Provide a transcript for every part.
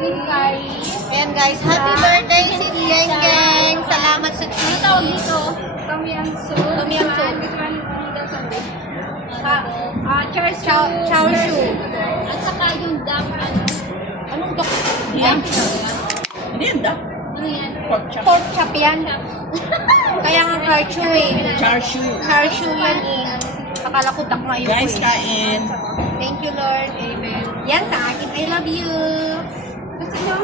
green curry. Ayan guys, happy birthday si Geng Geng. Salamat sa Ano tawag dito? Tom yum soup. Tom yum soup. This one noodles on it. Char siu. Chow siu. At saka yung duck, ano? Anong dok? Yan. Ano yan, da? Ano yan? Pork chop. Pork chop yan. Kaya nga karchu eh. Char siu. Karchu yan eh. Akala ko dak ngayon Guys, eh. kain. Thank you Lord. Amen. Yan sa akin. I love you. Gusto mo?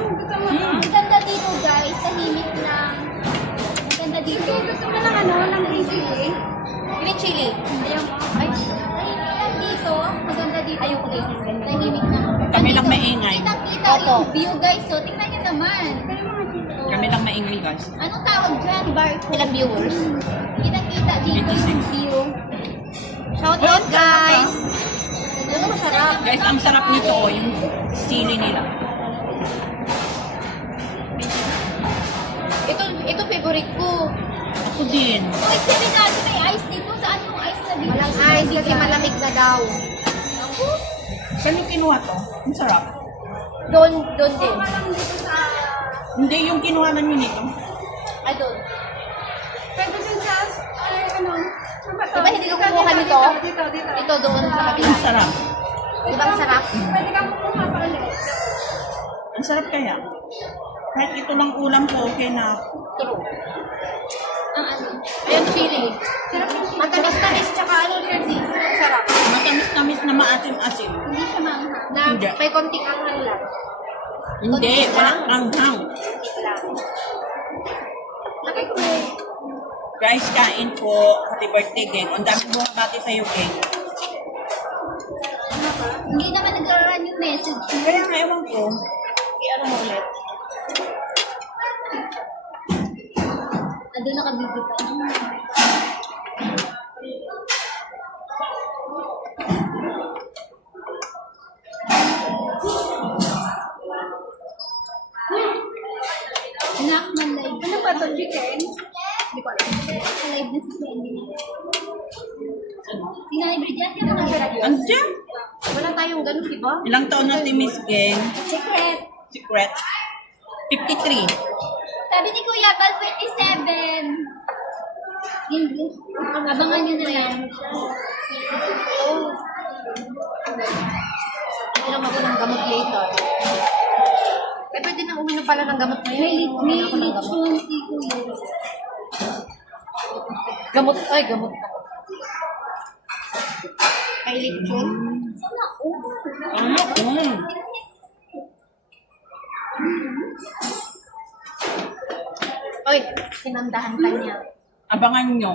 Ang ganda dito guys, tahimik lang. Ang ganda dito. Gusto mo ng ano, ng green chili? Green chili. Ayaw mo? Ay, Tahimik lang dito. Maganda dito. ayoko din. Tahimik lang. Kami lang maingay. Kita-kita Opo. yung view guys, so tingnan nyo naman. Kami lang maingay, guys. Anong tawag dyan? Barcode. ilang viewers. Kita-kita dito yung 86. view. Shout out guys. Ano masarap? Guys, ang sarap nito, oh, yung chili nila. Ito favorite ko. Ako din. So, sabi natin may ice dito. Saan yung ice na dito? Walang ice kasi malamig na daw. Ako? Saan yung kinuha to? Ang sarap. Doon din. Walang dito sa... Hindi yung kinuha nyo nito. Ay, doon. Pwede din sa... ano? Diba hindi ka kumuha nito? Dito. Ito doon sa kabila. Ang sarap. Diba ang sarap? Pwede kang kumuha pa ulit. Ang sarap kaya. Kahit ito lang ulam ko, okay na. True. Ang ano? Ayan, chili. Matamis-tamis tsaka ano, Sherdy? Sarap. Matamis-tamis na maasim-asim. Hindi siya maanghang. Na Hindi. may konting anghang lang. Hindi, walang anghang. Konting lang. Lagay ko eh. Guys, kain po. Happy birthday, Geng. Ang dami bumabati sa'yo, Geng. Hindi naman nag-run yung message. Kaya nga, ewan ko. I-ano mo ulit? Ando nakabibig ka. Anak, man live. Ano ba ito, chicken? Hindi ko alam. Live na si Candy. Sinanay Bridget, yan ang Andiyan. Wala tayong ganun, di ba? Ilang taon na si Miss Geng? secret. Secret. 53. Sabi ni Kuya Bal, 27. Hindi. Abangan nyo na lang. Oo. Inom ako ng gamot later. Eh, pwede na uminom pala ng gamot May ngayon. may Uminom ako ng gamot. lechon si Kuya. Gamot, ay, gamot na. May lechon. Sana, oh. Ano? Oy, sinandahan ka niya. Abangan nyo.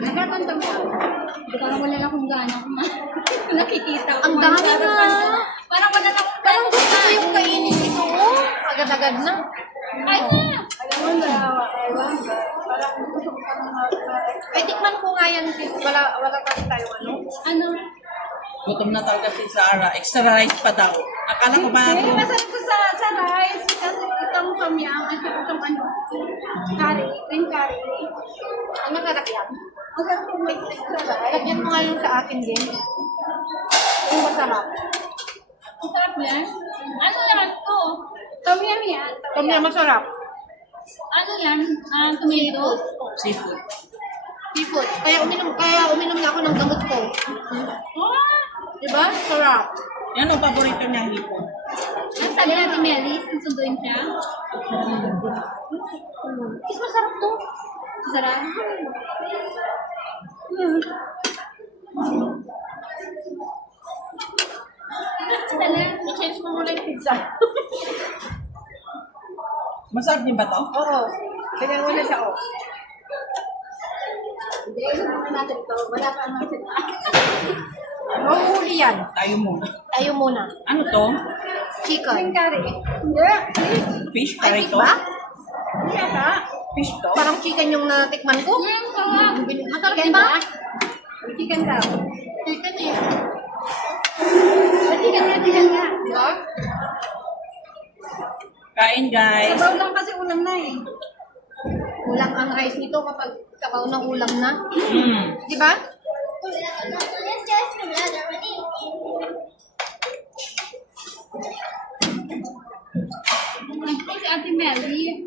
Nagkakanta mo. Parang wala na akong gana kumain. Nakikita ko. Ang dami na. Parang wala na akong gana. Parang gusto ko yung kainin ito. Oh, agad-agad na. Ay na! Ay, tikman ko nga yan, sis. Wala kasi tayo ano. Ano? Gutom na talaga si Sarah. Extra rice pa daw. Akala ko ba Eh, ako? masarap ko sa rice. Kasi itong samyang at itong ano. Curry. Green curry. Ang masarap yan. Ang sarap ko may extra rice. Lagyan mo nga yung sa akin din. Yung masarap. Ang sarap yan. Ano yan to? Tom yum yan. Tom yum masarap. Ano yan? Tomato? Seafood. Seafood. Kaya uminom na ako ng gamot ko. Oh! Diba? Sarap. Yan ang paborito niya, hipon. Ang sabi natin Melis, sunduin siya. Is masarap to. Sarap. Sarap. I-change mo muna yung pizza. Masarap din ba to? Oo. Ganyan mo na siya, oh. Hindi, naman natin ito. Wala pa natin. Mahuhuli yan. Tayo muna. Tayo muna. Ano to? Chicken. Curry. Hindi. Fish Ay, curry fish to? ba? Hindi ata. Fish to? Parang chicken yung natikman ko. Sarap. Masarap, di ba? Chicken daw. Chicken eh. Chicken nga. Di ba? Kain, guys. Sabaw lang kasi ulam na eh. Kulang ang rice nito kapag sabaw ng ulam na. Mm. Di ba? Yes, yes, another one. Si Ate Melly.